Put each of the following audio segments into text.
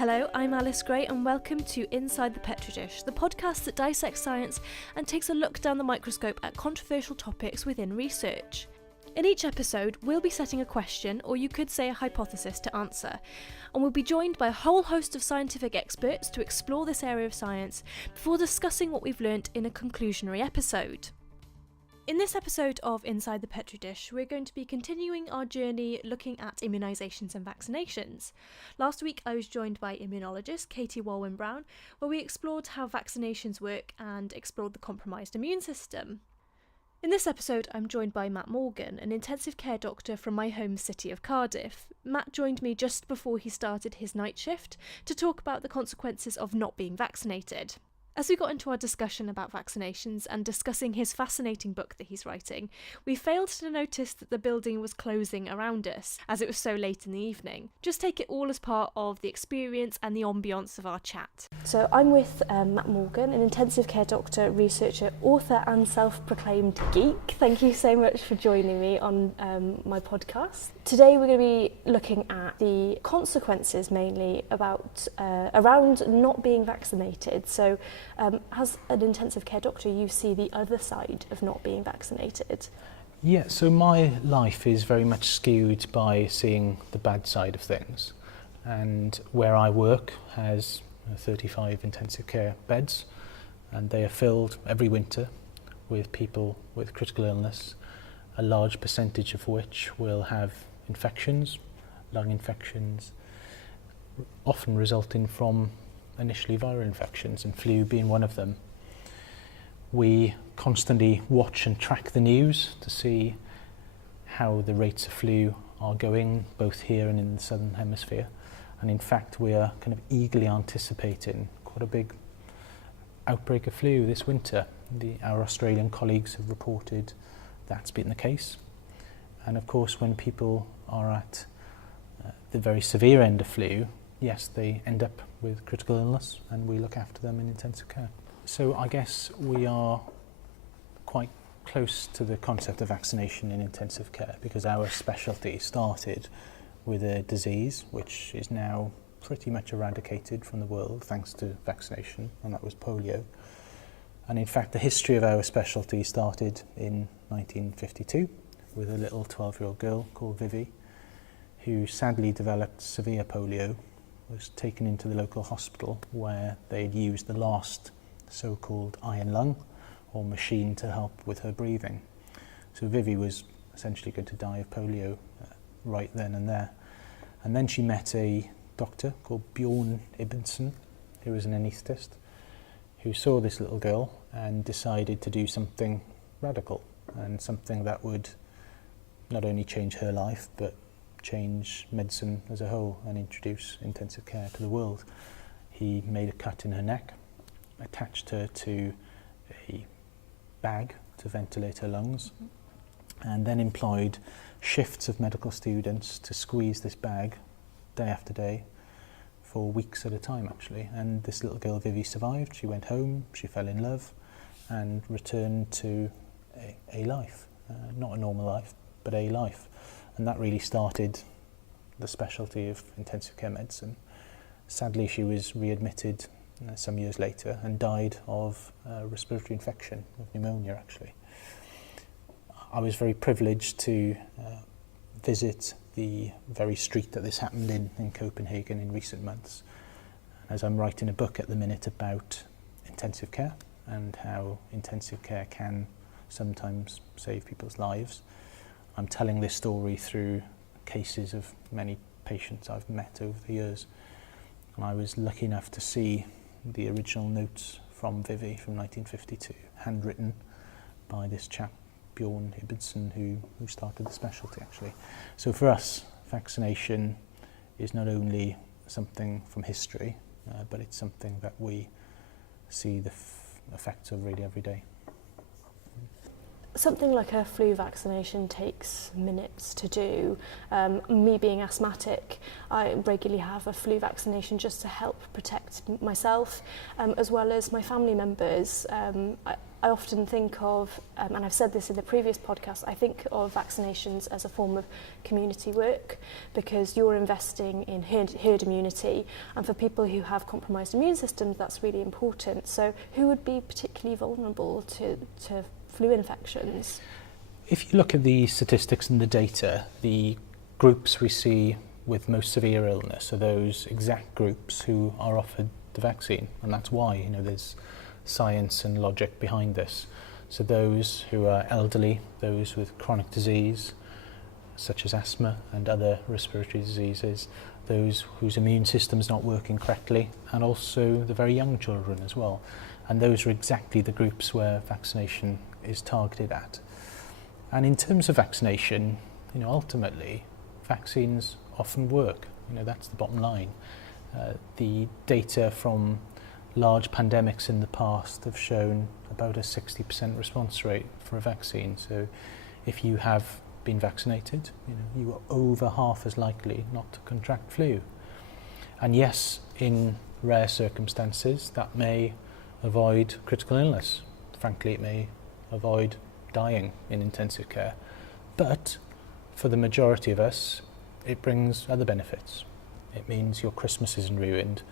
Hello, I'm Alice Gray and welcome to Inside the Petri Dish, the podcast that dissects science and takes a look down the microscope at controversial topics within research. In each episode, we'll be setting a question, or you could say a hypothesis, to answer, and we'll be joined by a whole host of scientific experts to explore this area of science before discussing what we've learnt in a conclusionary episode. In this episode of Inside the Petri Dish, we're going to be continuing our journey looking at immunisations and vaccinations. Last week I was joined by immunologist Katie Walwyn-Brown, where we explored how vaccinations work and explored the compromised immune system. In this episode, I'm joined by Matt Morgan, an intensive care doctor from my home city of Cardiff. Matt joined me just before he started his night shift to talk about the consequences of not being vaccinated. As we got into our discussion about vaccinations and discussing his fascinating book that he's writing, we failed to notice that the building was closing around us, as it was so late in the evening. Just take it all as part of the experience and the ambience of our chat. So I'm with Matt Morgan, an intensive care doctor, researcher, author and self-proclaimed geek. Thank you so much for joining me on my podcast. Today we're going to be looking at the consequences mainly about around not being vaccinated. So as an intensive care doctor, you see the other side of not being vaccinated. Yeah, so my life is very much skewed by seeing the bad side of things. And where I work has 35 intensive care beds, and they are filled every winter with people with critical illness, a large percentage of which will have infections, lung infections, often resulting from initially viral infections, and flu being one of them. We constantly watch and track the news to see how the rates of flu are going, both here and in the southern hemisphere. And in fact, we are kind of eagerly anticipating quite a big outbreak of flu this winter. Our Australian colleagues have reported that's been the case. And of course, when people are at the very severe end of flu, yes, they end up with critical illness, and we look after them in intensive care. So I guess we are quite close to the concept of vaccination in intensive care, because our specialty started with a disease which is now pretty much eradicated from the world thanks to vaccination, and that was polio. And in fact, the history of our specialty started in 1952 with a little 12-year-old girl called Vicki, who sadly developed severe polio, was taken into the local hospital where they'd used the last so-called iron lung or machine to help with her breathing. So Vivi was essentially going to die of polio right then and there. And then she met a doctor called Bjorn Ibbenson, who was an anaesthetist, who saw this little girl and decided to do something radical, and something that would not only change her life but change medicine as a whole and introduce intensive care to the world. He made a cut in her neck, attached her to a bag to ventilate her lungs, and then employed shifts of medical students to squeeze this bag day after day for weeks at a time, actually. And this little girl, Vivi, survived. She went home, she fell in love, and returned to a life, not a normal life, but a life. And that really started the specialty of intensive care medicine. Sadly, she was readmitted some years later and died of respiratory infection, of pneumonia actually. I was very privileged to visit the very street that this happened in Copenhagen in recent months, as I'm writing a book at the minute about intensive care and how intensive care can sometimes save people's lives. I'm telling this story through cases of many patients I've met over the years. And I was lucky enough to see the original notes from Vivi from 1952, handwritten by this chap, Bjorn Ibbenson, who started the specialty actually. So for us, vaccination is not only something from history, but it's something that we see the effects of really every day. Something like a flu vaccination takes minutes to do. Me being asthmatic, I regularly have a flu vaccination just to help protect myself as well as my family members. I often think of, and I've said this in the previous podcast, I think of vaccinations as a form of community work, because you're investing in herd immunity, and for people who have compromised immune systems, that's really important. So who would be particularly vulnerable to flu infections? If you look at the statistics and the data, the groups we see with most severe illness are those exact groups who are offered the vaccine, and that's why, you know, there's science and logic behind this. So those who are elderly, those with chronic disease such as asthma and other respiratory diseases, those whose immune system's not working correctly, and also the very young children as well. And those are exactly the groups where vaccination is targeted at. And in terms of vaccination, you know, ultimately vaccines often work. You know, that's the bottom line. The data from large pandemics in the past have shown about a 60% response rate for a vaccine. So if you have been vaccinated, you know, you are over half as likely not to contract flu. And yes, in rare circumstances, that may avoid critical illness. Frankly, it may avoid dying in intensive care. But for the majority of us, it brings other benefits. It means your Christmas isn't ruined.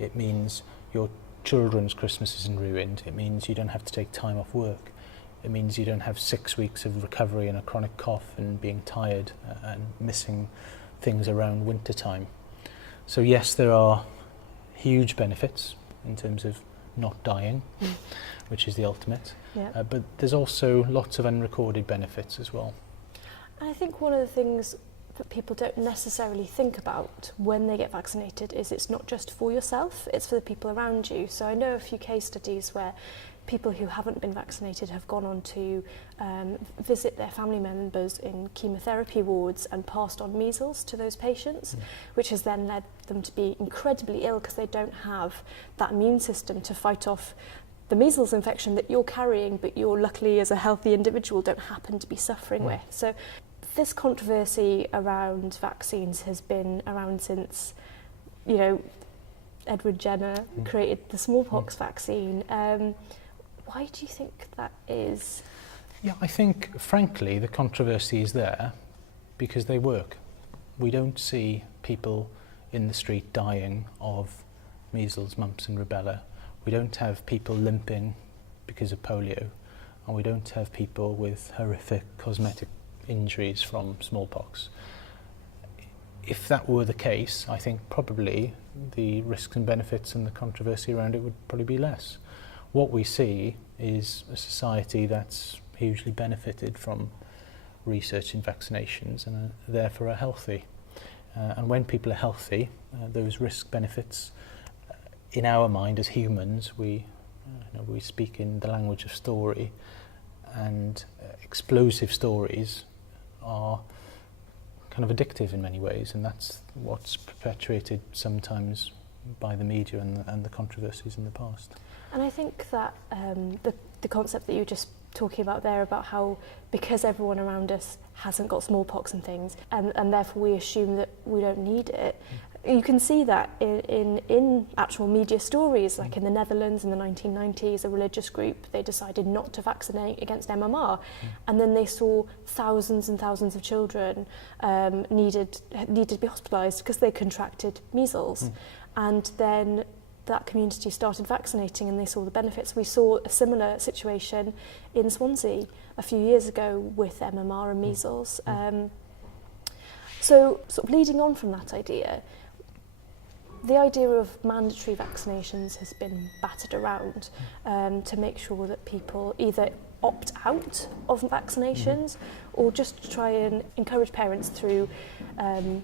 It means your children's Christmas isn't ruined. It means you don't have to take time off work. It means you don't have 6 weeks of recovery and a chronic cough and being tired and missing things around winter time. So yes, there are huge benefits in terms of not dying, which is the ultimate. Yeah. But there's also lots of unrecorded benefits as well. And I think one of the things that people don't necessarily think about when they get vaccinated is it's not just for yourself, it's for the people around you. So I know a few case studies where people who haven't been vaccinated have gone on to visit their family members in chemotherapy wards and passed on measles to those patients, which has then led them to be incredibly ill because they don't have that immune system to fight off the measles infection that you're carrying, but you're luckily as a healthy individual don't happen to be suffering with. So this controversy around vaccines has been around since, you know, Edward Jenner created the smallpox vaccine. Why do you think that is? Yeah, I think, frankly, the controversy is there because they work. We don't see people in the street dying of measles, mumps and rubella. We don't have people limping because of polio, and we don't have people with horrific cosmetic injuries from smallpox. If that were the case, I think probably the risks and benefits and the controversy around it would probably be less. What we see is a society that's hugely benefited from research in vaccinations and are therefore are healthy. And when people are healthy, those risk benefits, in our mind as humans, we speak in the language of story, and explosive stories are kind of addictive in many ways, and that's what's perpetuated sometimes by the media and the controversies in the past. And I think that the concept that you were just talking about there, about how because everyone around us hasn't got smallpox and things, and therefore we assume that we don't need it, you can see that in actual media stories, like in the Netherlands in the 1990s, a religious group, they decided not to vaccinate against MMR, and then they saw thousands and thousands of children needed to be hospitalised because they contracted measles. And then that community started vaccinating and they saw the benefits. We saw a similar situation in Swansea a few years ago with MMR and measles. So sort of leading on from that idea, the idea of mandatory vaccinations has been battered around to make sure that people either opt out of vaccinations or just try and encourage parents through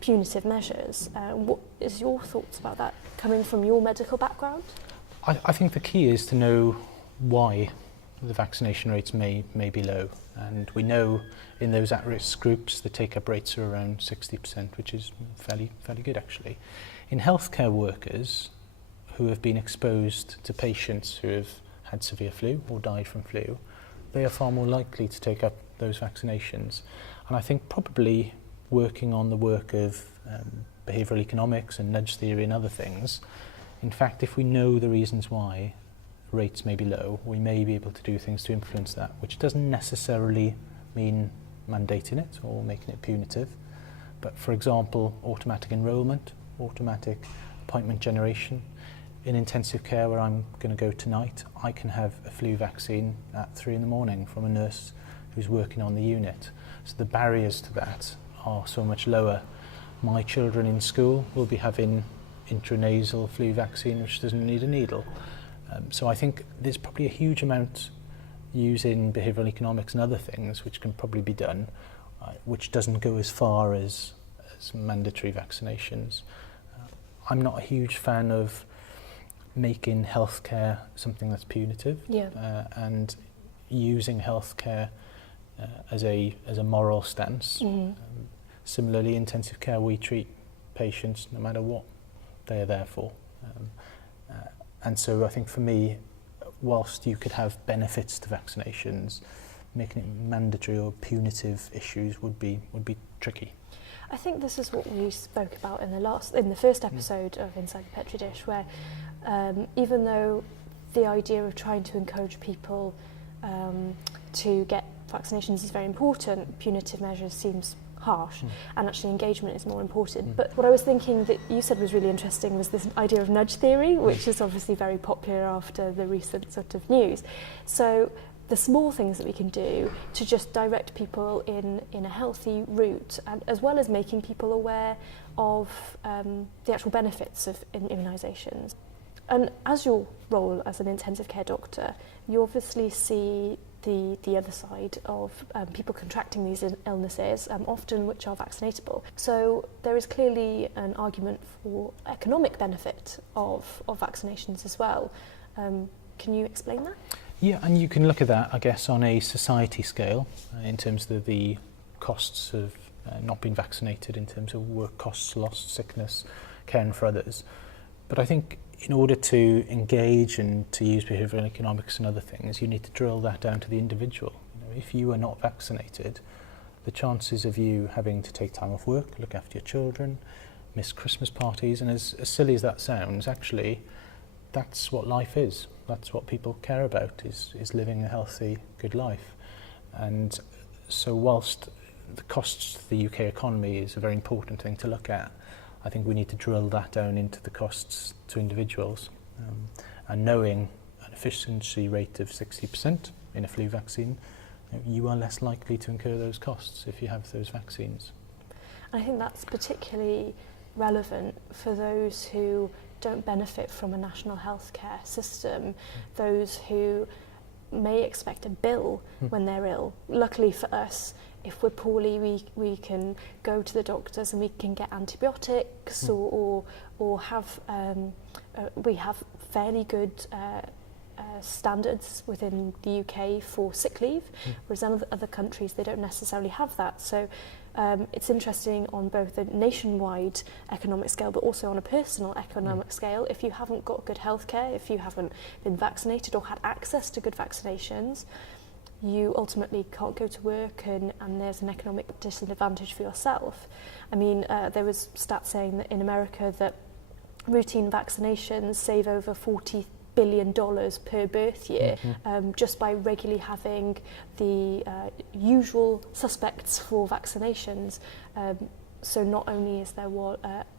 punitive measures. What is your thoughts about that, coming from your medical background? I think the key is to know why the vaccination rates may be low, and we know in those at-risk groups the take-up rates are around 60%, which is fairly good actually. In healthcare workers who have been exposed to patients who have had severe flu or died from flu, they are far more likely to take up those vaccinations. And I think probably working on the work of behavioural economics and nudge theory and other things, in fact, if we know the reasons why, rates may be low, we may be able to do things to influence that, which doesn't necessarily mean mandating it or making it punitive. But for example, automatic enrolment, automatic appointment generation. In intensive care where I'm going to go tonight, I can have a flu vaccine at 3 in the morning from a nurse who's working on the unit. So the barriers to that are so much lower. My children in school will be having intranasal flu vaccine which doesn't need a needle. So I think there's probably a huge amount using behavioural economics and other things which can probably be done, which doesn't go as far as mandatory vaccinations. I'm not a huge fan of making healthcare something that's punitive, and using healthcare as a moral stance. Similarly, intensive care, we treat patients no matter what they are there for. And so I think for me, whilst you could have benefits to vaccinations, making it mandatory or punitive issues would be tricky. I think this is what we spoke about in the first episode of Inside the Petri Dish, where even though the idea of trying to encourage people to get vaccinations is very important, punitive measures seems harsh, and actually engagement is more important. But what I was thinking that you said was really interesting was this idea of nudge theory, which is obviously very popular after the recent sort of news. So the small things that we can do to just direct people in a healthy route, and as well as making people aware of the actual benefits of immunisations. And as your role as an intensive care doctor, you obviously see the other side of people contracting these illnesses, often which are vaccinatable. So there is clearly an argument for economic benefit of vaccinations as well. Can you explain that? Yeah, and you can look at that, I guess, on a society scale in terms of the costs of not being vaccinated, in terms of work costs, lost, sickness, caring for others. But I think in order to engage and to use behavioural economics and other things, you need to drill that down to the individual. You know, if you are not vaccinated, the chances of you having to take time off work, look after your children, miss Christmas parties, and as silly as that sounds, actually, that's what life is. That's what people care about, is living a healthy, good life. And so whilst the costs to the UK economy is a very important thing to look at, I think we need to drill that down into the costs to individuals. And knowing an efficiency rate of 60% in a flu vaccine, you are less likely to incur those costs if you have those vaccines. I think that's particularly relevant for those who don't benefit from a national healthcare system, those who may expect a bill when they're ill. Luckily for us, if we're poorly, we can go to the doctors and we can get antibiotics or have we have fairly good standards within the UK for sick leave, whereas in other countries they don't necessarily have that. So it's interesting on both a nationwide economic scale but also on a personal economic scale. If you haven't got good healthcare, if you haven't been vaccinated or had access to good vaccinations, you ultimately can't go to work and there's an economic disadvantage for yourself. I mean, there was stats saying that in America that routine vaccinations save over $40 billion per birth year just by regularly having the usual suspects for vaccinations. So not only is there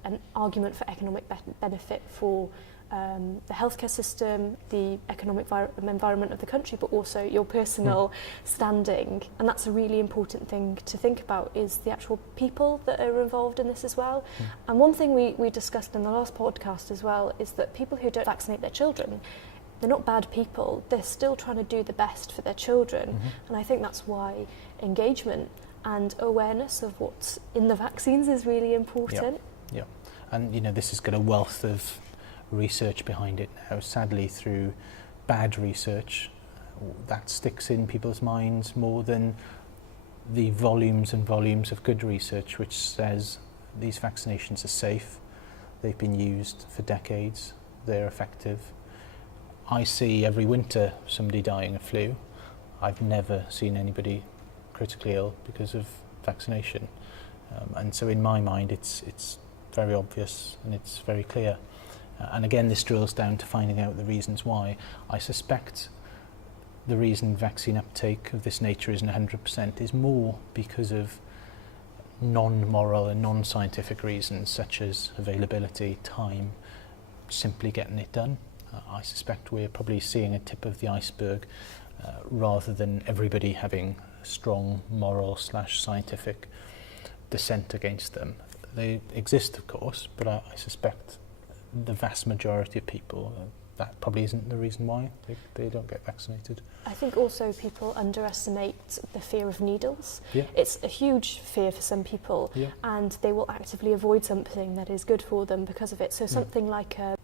an argument for economic benefit for the healthcare system, the economic environment of the country, but also your personal standing. And that's a really important thing to think about, is the actual people that are involved in this as well. And one thing we discussed in the last podcast as well is that people who don't vaccinate their children, they're not bad people, they're still trying to do the best for their children. And I think that's why engagement and awareness of what's in the vaccines is really important. Yeah. And you know, this has got a wealth of research behind it now, sadly, through bad research that sticks in people's minds more than the volumes and volumes of good research which says these vaccinations are safe, they've been used for decades, they're effective. I see every winter somebody dying of flu. I've never seen anybody critically ill because of vaccination, and so in my mind it's very obvious and it's very clear. And again, this drills down to finding out the reasons why. I suspect the reason vaccine uptake of this nature isn't 100% is more because of non-moral and non-scientific reasons, such as availability, time, simply getting it done. I suspect we're probably seeing a tip of the iceberg rather than everybody having strong moral/scientific dissent against them. They exist, of course, but I suspect the vast majority of people, that probably isn't the reason why they don't get vaccinated. I think also people underestimate the fear of needles. Yeah. It's a huge fear for some people, and they will actively avoid something that is good for them because of it. So something like a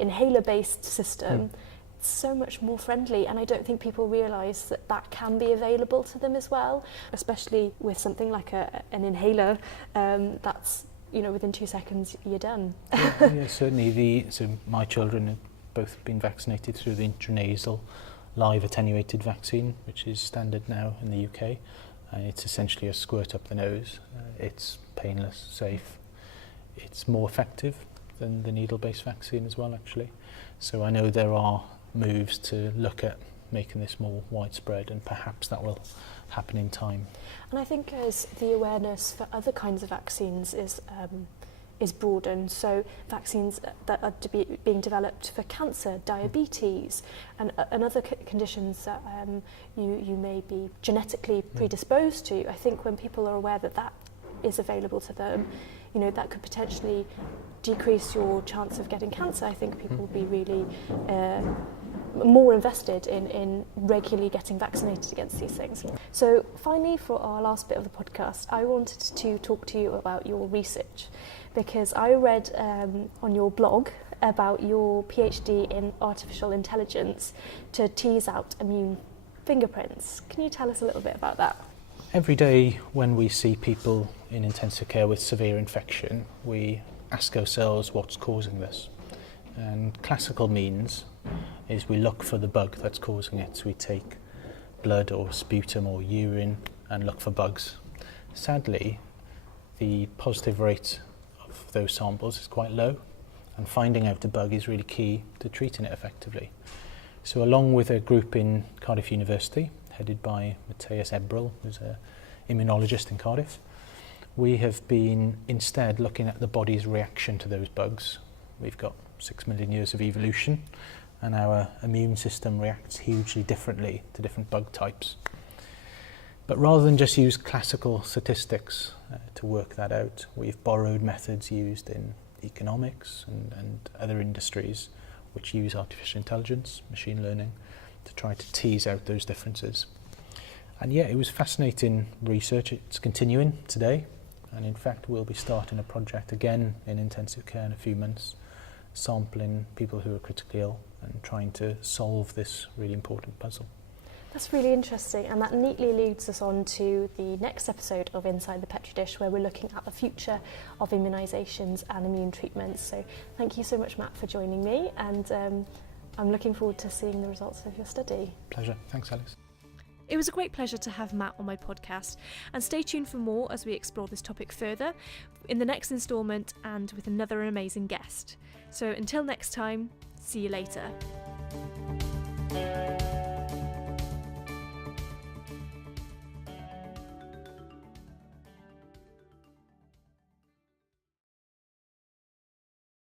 inhaler-based system, it's so much more friendly, and I don't think people realise that that can be available to them as well, especially with something like an inhaler that's, within 2 seconds you're done. Yeah, certainly. So my children have both been vaccinated through the intranasal live attenuated vaccine, which is standard now in the UK. It's essentially a squirt up the nose. It's painless, safe. It's more effective than the needle-based vaccine as well, actually. So I know there are moves to look at making this more widespread, and perhaps that will happen in time. And I think as the awareness for other kinds of vaccines is broadened, so vaccines that are being developed for cancer, diabetes, and other conditions that you may be genetically predisposed to, I think when people are aware that that is available to them, that could potentially decrease your chance of getting cancer. I think people will be really more invested in regularly getting vaccinated against these things. So finally, for our last bit of the podcast, I wanted to talk to you about your research, because I read on your blog about your PhD in artificial intelligence to tease out immune fingerprints. Can you tell us a little bit about that? Every day when we see people in intensive care with severe infection, we ask ourselves what's causing this. And classical means is we look for the bug that's causing it. So we take blood or sputum or urine and look for bugs. Sadly, the positive rate of those samples is quite low, and finding out the bug is really key to treating it effectively. So along with a group in Cardiff University, headed by Matthias Ebrel, who's an immunologist in Cardiff, we have been instead looking at the body's reaction to those bugs. We've got 6 million years of evolution, and our immune system reacts hugely differently to different bug types. But rather than just use classical statistics to work that out, we've borrowed methods used in economics and other industries which use artificial intelligence, machine learning, to try to tease out those differences. And yeah, it was fascinating research. It's continuing today, and in fact we'll be starting a project again in intensive care in a few months, sampling people who are critically ill and trying to solve this really important puzzle. That's really interesting, and that neatly leads us on to the next episode of Inside the Petri Dish, where we're looking at the future of immunisations and immune treatments. So thank you so much, Matt, for joining me, and I'm looking forward to seeing the results of your study. Pleasure. Thanks, Alice. It was a great pleasure to have Matt on my podcast, and stay tuned for more as we explore this topic further in the next instalment and with another amazing guest. So until next time, see you later.